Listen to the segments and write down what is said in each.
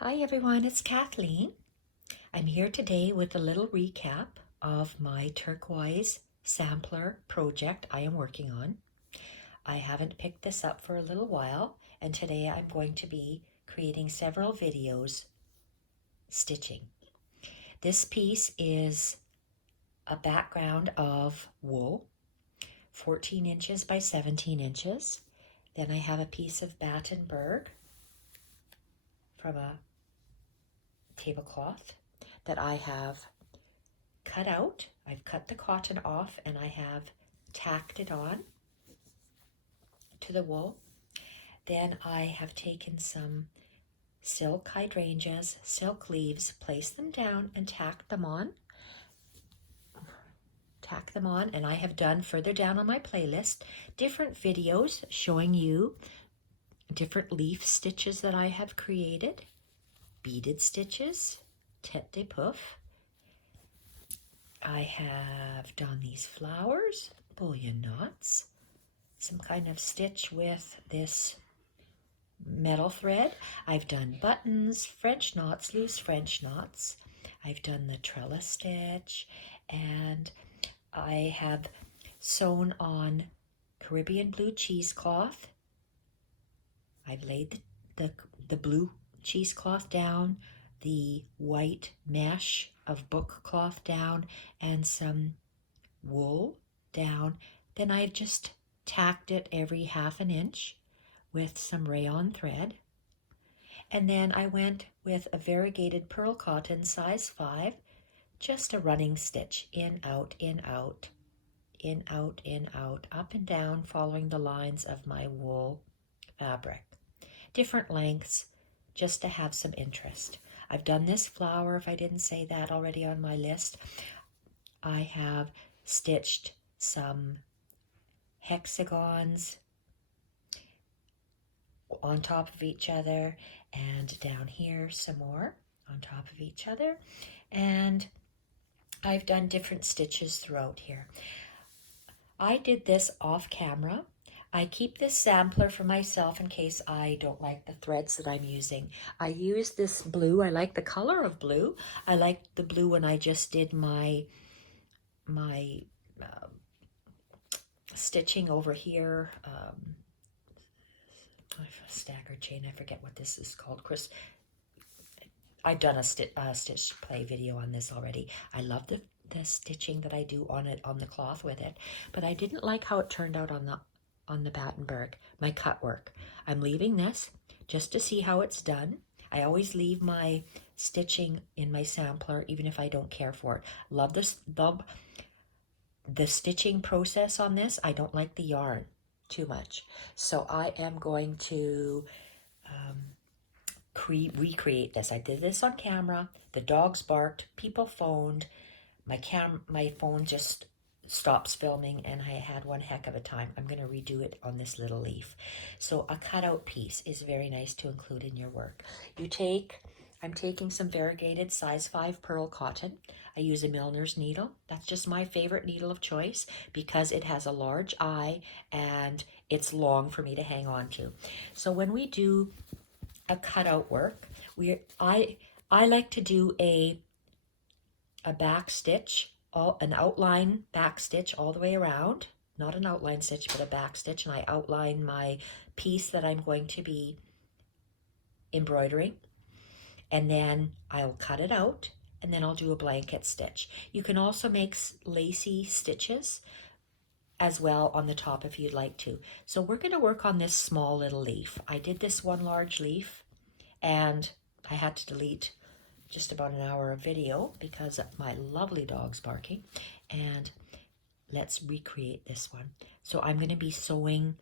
Hi everyone, it's Kathleen. I'm here today with a little recap of my turquoise sampler project I am working on. I haven't picked this up for a little while, and today I'm going to be creating several videos stitching. This piece is a background of wool, 14 inches by 17 inches. Then I have a piece of Battenberg from a tablecloth that I have cut out. I've cut the cotton off and I have tacked it on to the wool. Then I have taken some silk hydrangeas, silk leaves, placed them down and tacked them on. And I have done further down on my playlist different videos showing you different leaf stitches that I have created, beaded stitches, tête de pouf. I have done these flowers, bullion knots, some kind of stitch with this metal thread. I've done buttons, French knots, loose French knots. I've done the trellis stitch, and I have sewn on Caribbean blue cheesecloth. I've laid the blue cheesecloth down, the white mesh of book cloth down, and some wool down. Then I've just tacked it every half an inch with some rayon thread. And then I went with a variegated pearl cotton size 5, just a running stitch, in, out, in, out, in, out, in, out, up and down, following the lines of my wool fabric. Different lengths, just to have some interest. I've done this flower, if I didn't say that already on my list. I have stitched some hexagons on top of each other, and down here some more on top of each other, and I've done different stitches throughout here. I did this off camera. I keep this sampler for myself in case I don't like the threads that I'm using. I use this blue. I like the color of blue. I like the blue when I just did my stitching over here. Staggered chain, I forget what this is called. Chris, I've done a stitch play video on this already. I love the stitching that I do on it, on the cloth with it, but I didn't like how it turned out on the Battenberg, my cut work. I'm leaving this just to see how it's done. I always leave my stitching in my sampler even if I don't care for it. Love this, the stitching process on this. I don't like the yarn too much, so I am going to recreate this. I did this on camera. The dogs barked, people phoned, my phone just stops filming, and I had one heck of a time. I'm going to redo it on this little leaf. So a cutout piece is very nice to include in your work. I'm taking some variegated size 5 pearl cotton. I use a milliner's needle. That's just my favorite needle of choice because it has a large eye and it's long for me to hang on to. So when we do a cutout work, I like to do a back stitch, an outline back stitch all the way around, not an outline stitch, but a back stitch, and I outline my piece that I'm going to be embroidering, and then I'll cut it out, and then I'll do a blanket stitch. You can also make lacy stitches as well on the top if you'd like to. So we're going to work on this small little leaf. I did this one large leaf, and I had to delete just about an hour of video because of my lovely dogs barking. And let's recreate this one. So I'm going to be sewing,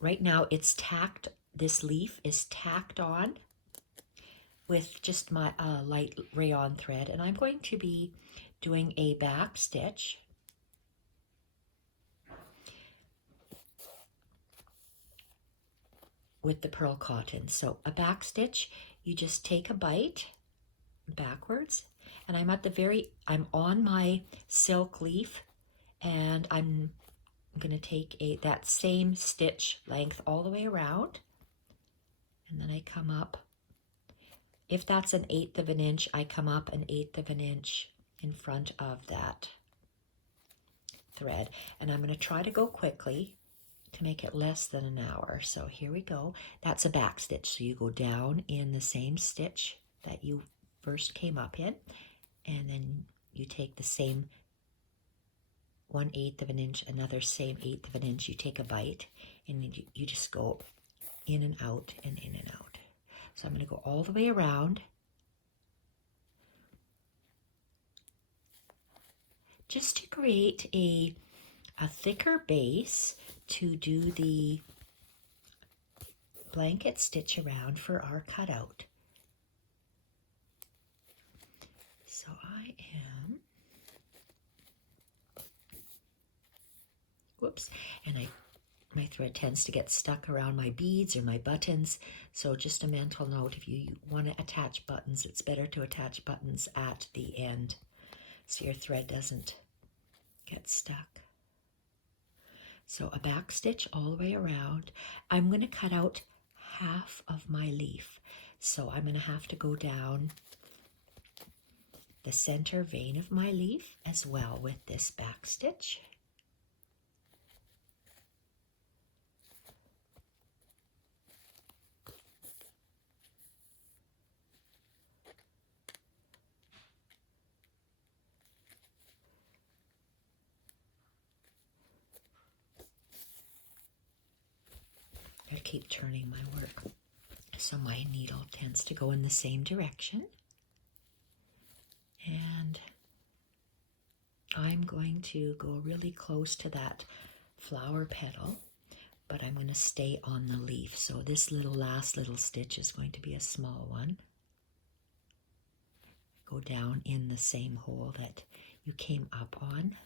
right now it's tacked, this leaf is tacked on with just my light rayon thread, and I'm going to be doing a back stitch with the pearl cotton. So a back stitch, you just take a bite backwards, and I'm on my silk leaf, and I'm going to take that same stitch length all the way around, and then I come up if that's an 1/8 of an inch, I come up an 1/8 of an inch in front of that thread. And I'm going to try to go quickly to make it less than an hour. So here we go. That's a back stitch. So you go down in the same stitch that you first came up in, and then you take the same 1/8 of an inch, another same 1/8 of an inch. You take a bite, and you just go in and out and in and out. So I'm going to go all the way around. Just to create a thicker base to do the blanket stitch around for our cutout. So I am, whoops, and my thread tends to get stuck around my beads or my buttons. So just a mental note, if you want to attach buttons, it's better to attach buttons at the end so your thread doesn't get stuck. So a back stitch all the way around. I'm going to cut out half of my leaf. So I'm going to have to go down the center vein of my leaf as well with this back stitch. I keep turning my work so my needle tends to go in the same direction. And I'm going to go really close to that flower petal, but I'm going to stay on the leaf. So this last little stitch is going to be a small one. Go down in the same hole that you came up on.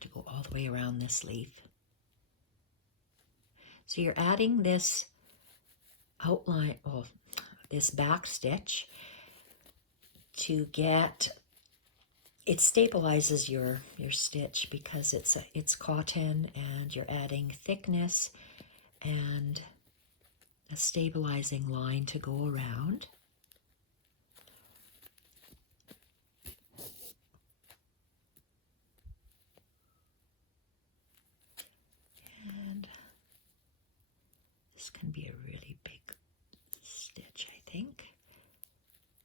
To go all the way around this leaf. So you're adding this outline, well, this back stitch to get, it stabilizes your stitch because it's cotton, and you're adding thickness and a stabilizing line to go around. This can be a really big stitch, I think.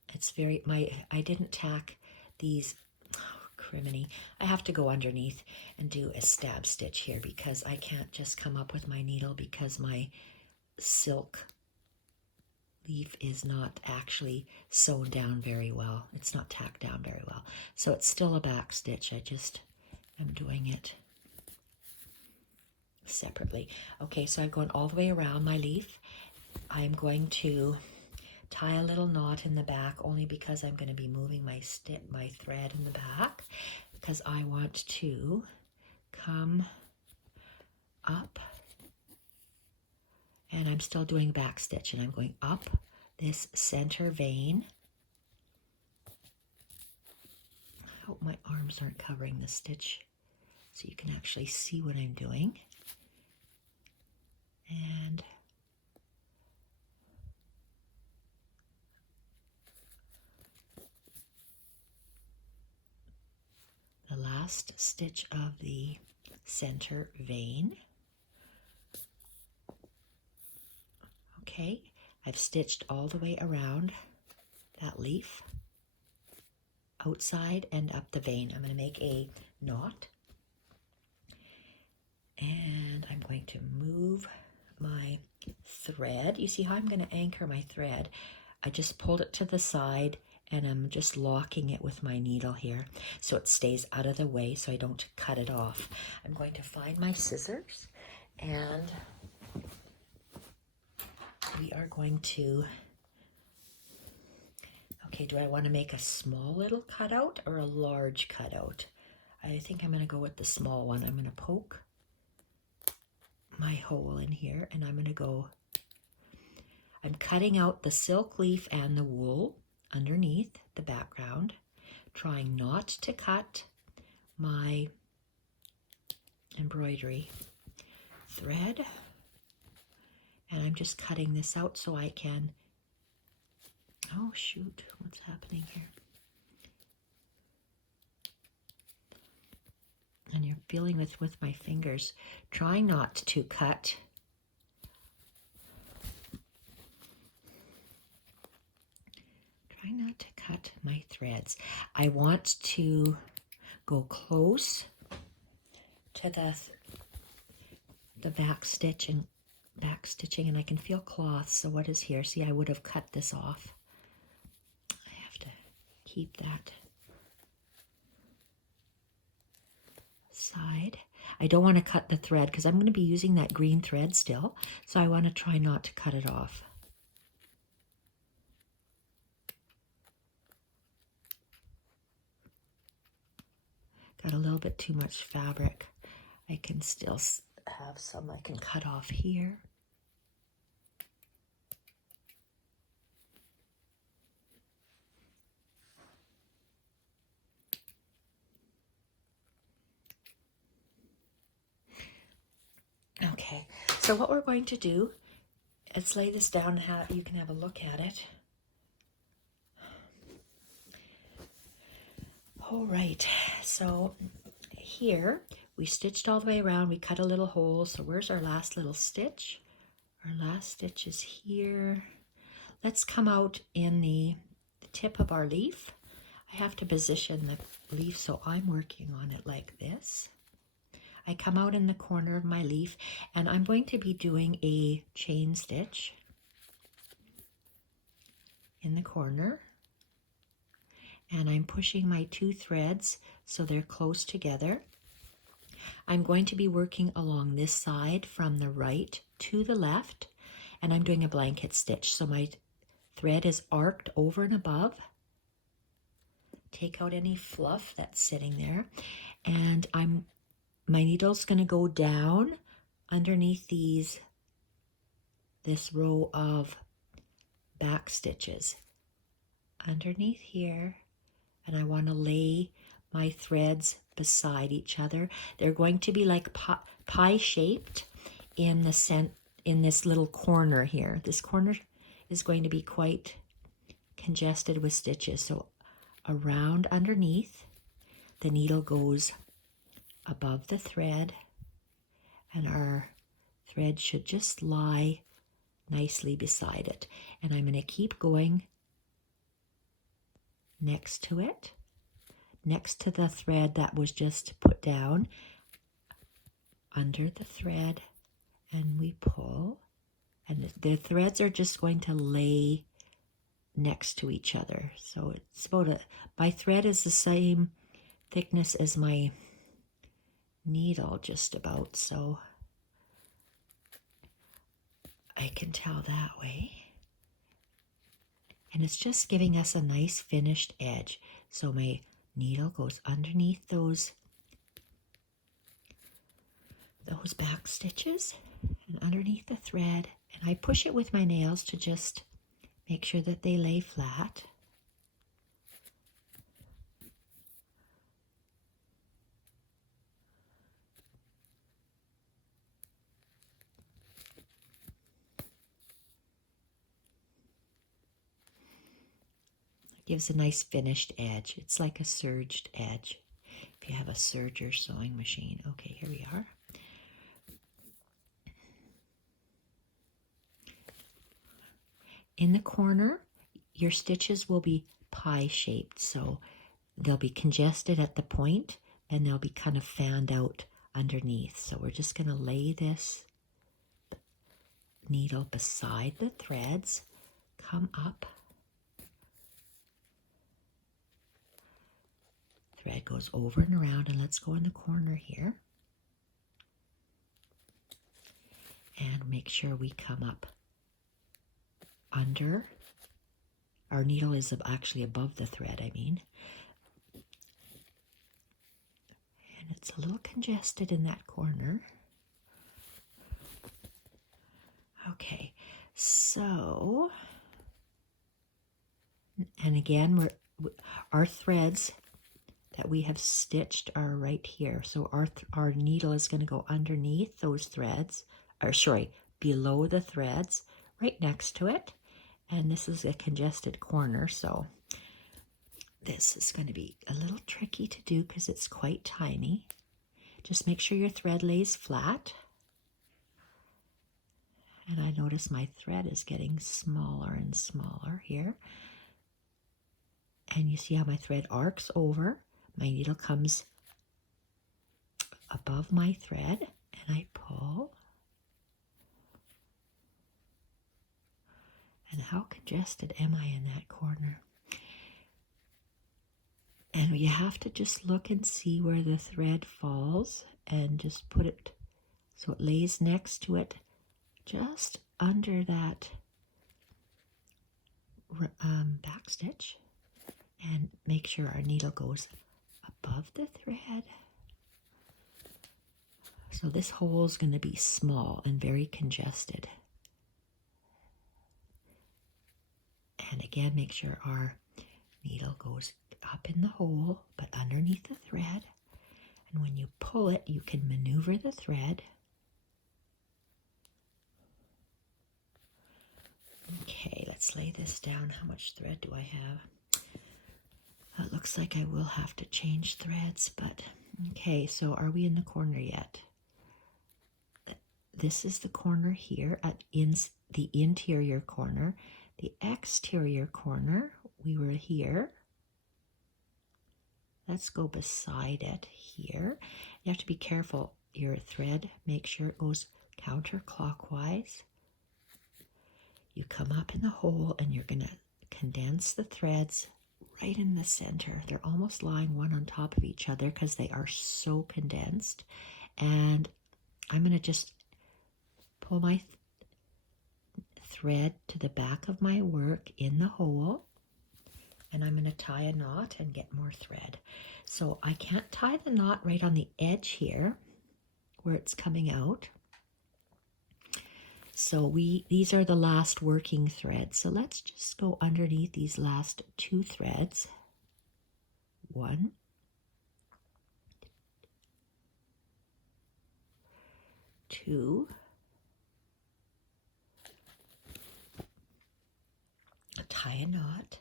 It's very, I didn't tack these, oh, criminy. I have to go underneath and do a stab stitch here because I can't just come up with my needle because my silk leaf is not actually sewn down very well. It's not tacked down very well. So it's still a back stitch. I just am doing it separately. Okay, so I'm going all the way around my leaf. I'm going to tie a little knot in the back only because I'm going to be moving my thread in the back because I want to come up, and I'm still doing back stitch, and I'm going up this center vein. I hope my arms aren't covering the stitch so you can actually see what I'm doing. And the last stitch of the center vein. Okay, I've stitched all the way around that leaf, outside and up the vein. I'm going to make a knot, and I'm going to move my thread. You see how I'm going to anchor my thread? I just pulled it to the side, and I'm just locking it with my needle here so it stays out of the way so I don't cut it off. I'm going to find my scissors, and we are going to, okay, do I want to make a small little cutout or a large cutout? I think I'm going to go with the small one. I'm going to poke my hole in here, and I'm going to go, I'm cutting out the silk leaf and the wool underneath the background, trying not to cut my embroidery thread. And I'm just cutting this out so I can, oh shoot, what's happening here? And you're feeling with my fingers, trying not to cut. Try not to cut my threads. I want to go close to the back stitching, and I can feel cloth. So what is here? See, I would have cut this off. I have to keep that side. I don't want to cut the thread because I'm going to be using that green thread still. So I want to try not to cut it off. Got a little bit too much fabric. I can still have some I can cut off here. Okay, so what we're going to do is lay this down and you can have a look at it. All right, so here we stitched all the way around. We cut a little hole. So where's our last little stitch? Our last stitch is here. Let's come out in the tip of our leaf. I have to position the leaf, so I'm working on it like this. I come out in the corner of my leaf, and I'm going to be doing a chain stitch in the corner. And I'm pushing my two threads so they're close together. I'm going to be working along this side from the right to the left, and I'm doing a blanket stitch. So my thread is arced over and above. Take out any fluff that's sitting there, and my needle's going to go down underneath this row of back stitches underneath here, and I want to lay my threads beside each other. They're going to be like pie shaped in this little corner here. This corner is going to be quite congested with stitches. So around underneath, the needle goes above the thread, and our thread should just lie nicely beside it. And I'm going to keep going next to it, next to the thread that was just put down under the thread, and we pull, and the threads are just going to lay next to each other. So it's my thread is the same thickness as my needle, just about, so I can tell that way. And it's just giving us a nice finished edge. So my needle goes underneath those back stitches and underneath the thread, and I push it with my nails to just make sure that they lay flat. Gives a nice finished edge. It's like a serged edge if you have a serger sewing machine. Okay, here we are. In the corner, your stitches will be pie shaped, so they'll be congested at the point and they'll be kind of fanned out underneath. So we're just going to lay this needle beside the threads, come up. Thread goes over and around, and let's go in the corner here and make sure we come up under. Our needle is actually above the thread, I mean. And it's a little congested in that corner. Okay, so, and again, our threads that we have stitched are right here. So our needle is going to go underneath those threads, or sorry, below the threads, right next to it. And this is a congested corner, so this is going to be a little tricky to do because it's quite tiny. Just make sure your thread lays flat. And I notice my thread is getting smaller and smaller here. And you see how my thread arcs over. My needle comes above my thread and I pull. And how congested am I in that corner? And you have to just look and see where the thread falls and just put it so it lays next to it, just under that back stitch, and make sure our needle goes above the thread. So this hole is going to be small and very congested. And again, make sure our needle goes up in the hole, but underneath the thread. And when you pull it, you can maneuver the thread. Okay, let's lay this down. How much thread do I have? It looks like I will have to change threads, but okay, so are we in the corner yet? This is the corner here, the interior corner. The exterior corner, we were here. Let's go beside it here. You have to be careful, your thread, make sure it goes counterclockwise. You come up in the hole and you're going to condense the threads right in the center. They're almost lying one on top of each other because they are so condensed. And I'm going to just pull my thread to the back of my work in the hole, and I'm going to tie a knot and get more thread. So I can't tie the knot right on the edge here where it's coming out. So these are the last working threads. So let's just go underneath these last two threads. 1, 2, tie a knot,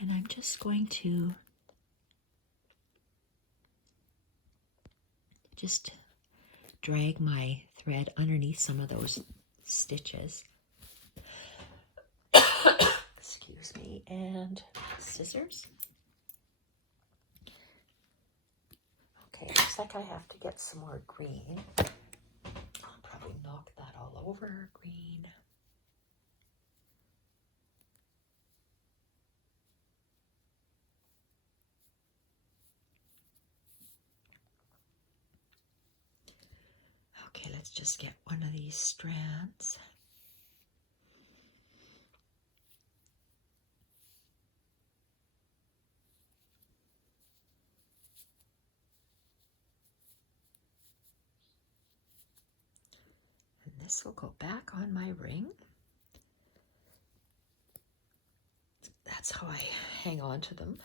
and I'm just going to just drag my thread underneath some of those stitches. Excuse me, and scissors. Okay, looks like I have to get some more green. I'll probably knock that all over, green. Okay, let's just get one of these strands. And this will go back on my ring. That's how I hang on to them.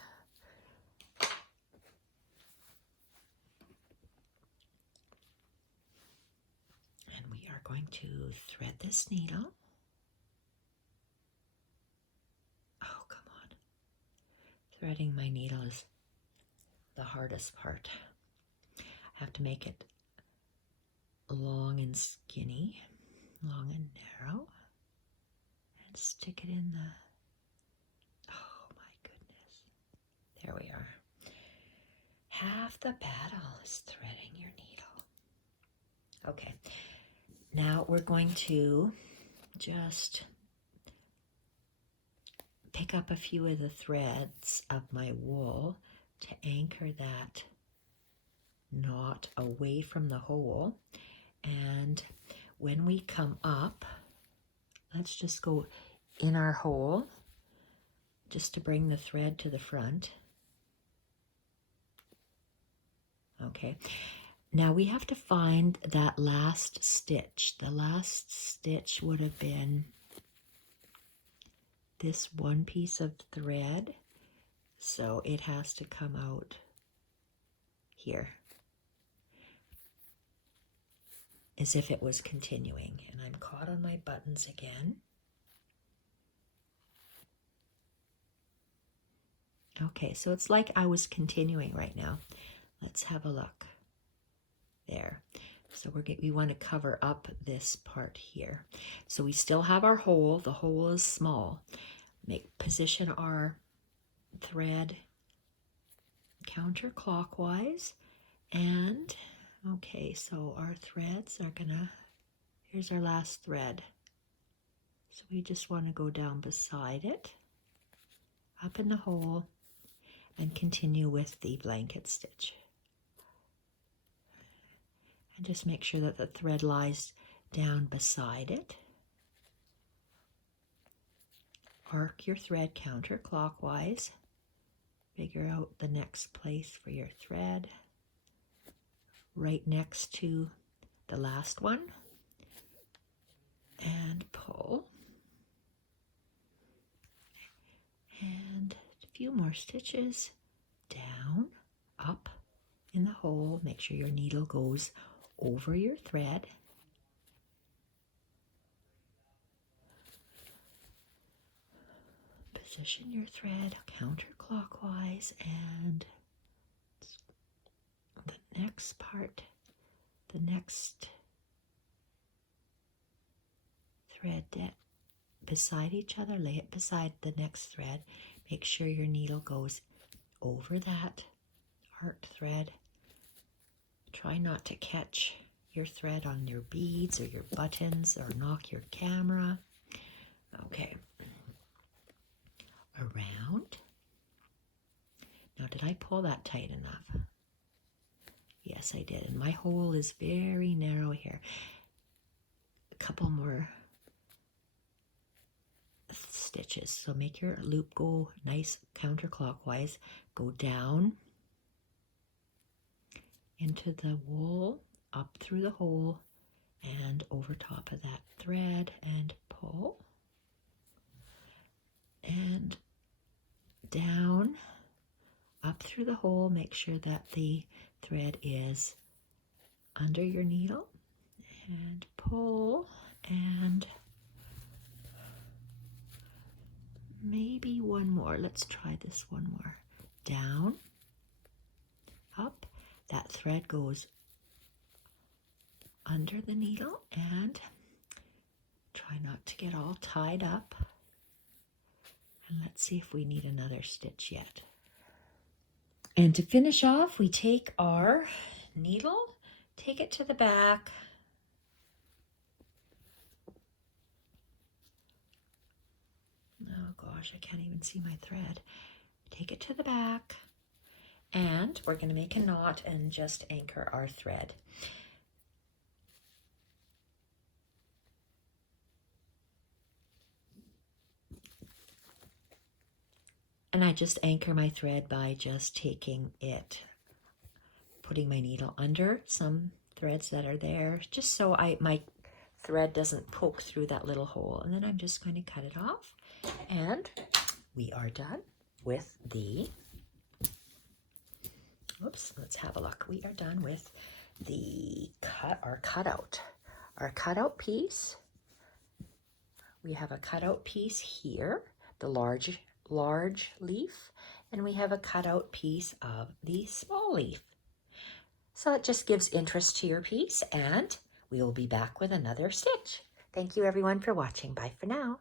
And we are going to thread this needle. Oh, come on. Threading my needle is the hardest part. I have to make it long and skinny, long and narrow, and stick it in the, oh my goodness. There we are. Half the battle is threading your needle. Okay, now we're going to just pick up a few of the threads of my wool to anchor that knot away from the hole. And when we come up, let's just go in our hole just to bring the thread to the front. Okay, now we have to find that last stitch. The last stitch would have been this one piece of thread, So it has to come out here as if it was continuing. And I'm caught on my buttons again. Okay, so it's like I was continuing right now. Let's have a look. There. So we want to cover up this part here. So we still have our hole. The hole is small. Position our thread counterclockwise. And, okay, so our threads are gonna, here's our last thread. So we just want to go down beside it, up in the hole, and continue with the blanket stitch. And just make sure that the thread lies down beside it. Arc your thread counterclockwise. Figure out the next place for your thread. Right next to the last one. And pull. And a few more stitches. Down, up in the hole. Make sure your needle goes over your thread. Position your thread counterclockwise, and the next part, the next thread beside each other, lay it beside the next thread. Make sure your needle goes over that arced thread. Try not to catch your thread on your beads or your buttons or knock your camera. Okay. Around. Now, did I pull that tight enough? Yes, I did. And my hole is very narrow here. A couple more stitches. So make your loop go nice counterclockwise. Go down into the wool, up through the hole, and over top of that thread, and pull. And down, up through the hole. Make sure that the thread is under your needle, and pull, and maybe one more. Let's try this one more. Down, up. That thread goes under the needle, and try not to get all tied up. And let's see if we need another stitch yet. And to finish off, we take our needle, take it to the back. Oh gosh, I can't even see my thread. Take it to the back, and we're going to make a knot and just anchor our thread. And I just anchor my thread by just taking it, putting my needle under some threads that are there, just so my thread doesn't poke through that little hole. And then I'm just going to cut it off. And we are done with the, oops, let's have a look. We are done with the cutout. Our cutout piece. We have a cutout piece here, the large leaf, and we have a cutout piece of the small leaf. So it just gives interest to your piece, and we will be back with another stitch. Thank you everyone for watching. Bye for now.